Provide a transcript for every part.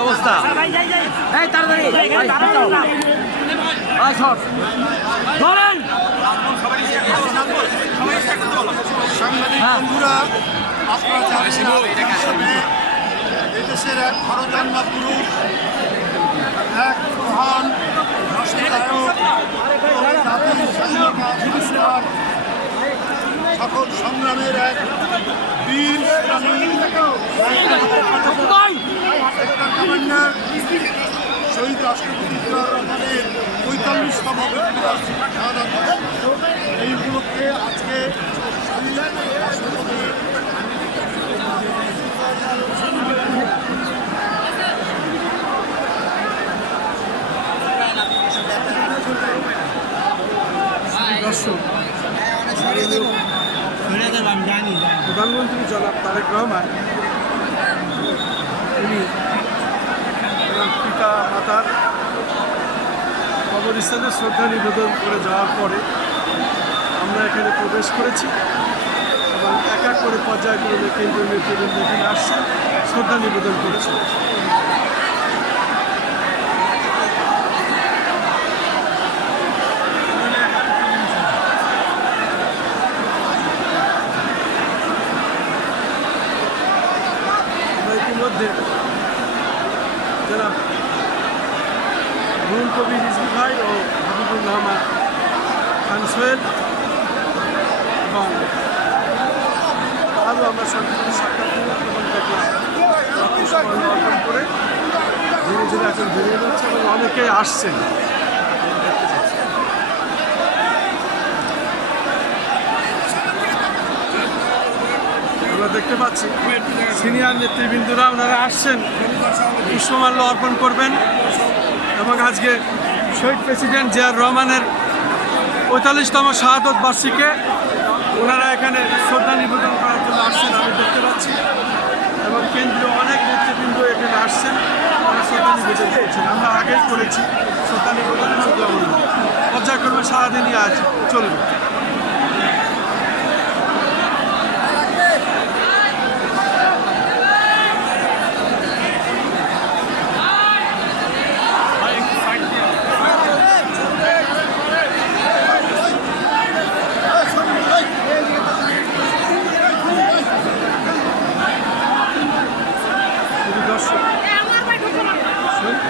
অবস্থা তাড়াতাড়ি ধরেন বন্ধুরা, আপনারা জানেন এদেশের এক খরজান্না পুরুষ, এক মহান রাষ্ট্রনায়ক, জাতির স্বাধীনতা প্রতিষ্ঠার সকল সংগ্রামের এক বীর কমান্ডার শহীদ রাষ্ট্রপতি জিয়াউর রহমানের ৪৫তম মৃত্যুবার্ষিকী শাহাদাত। এই উপলক্ষে আজকে প্রধানমন্ত্রী জনাব তারেক রহমান উনি পিতা মাতার কবরস্থানে শ্রদ্ধা নিবেদন করে যাওয়ার পরে আমরা এখানে প্রবেশ করেছি এবং এক এক করে পর্যায়ক্রমে কেন্দ্রীয় নেতৃবৃন্দ এখানে আসছে, শ্রদ্ধা নিবেদন করেছে। ইতিমধ্যে জনাব রুহুল কবির রিজভী ভাই ও হাবিবুর রহমান খান সোহেল এবং আরও আমরা সরকারি সাক্ষাৎ দিলাম এবং দেখলাম অর্পণ করে ধীরে ধীরে এখন বেরিয়ে যাচ্ছে এবং অনেকেই আসছেন। আমরা দেখতে পাচ্ছি সিনিয়র নেতৃবৃন্দরা ওনারা আসছেন, পুষ্পমাল্য অর্পণ করবেন এবং আজকে শহীদ প্রেসিডেন্ট জিয়াউর রহমানের ৪৫তম শাহাদত বার্ষিকে ওনারা এখানে শ্রদ্ধা নিবেদন করার জন্য আসছেন আমি দেখতে পাচ্ছি এবং কেন্দ্রীয় অনেক নেতৃবৃন্দ এখানে আসছেন, ওনারা শ্রদ্ধা নিবেদন করছেন। আমরা আগেই করেছি শ্রদ্ধা নিবেদন পর্যায়ক্রমে সারাদিনই আজ চলবে।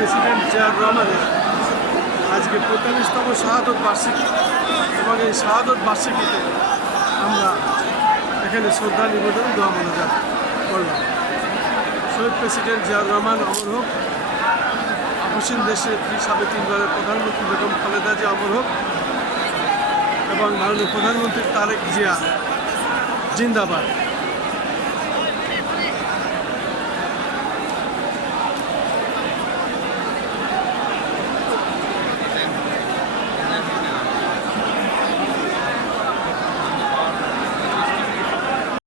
প্রেসিডেন্ট জিয়াউর রহমানের আজকে ৪৫তম শাহাদত বার্ষিকী এবং এই শাহাদত বার্ষিকীতে আমরা এখানে শ্রদ্ধা নিবেদন দোয়া মোনাজাত করলাম। শহীদ প্রেসিডেন্ট জিয়াউর রহমান অমর হোক, আপসীন দেশে সাবেক 3বারের প্রধানমন্ত্রী বেগম খালেদা জিয়া অমর হোক এবং মাননীয় প্রধানমন্ত্রী তারেক জিয়া জিন্দাবাদ।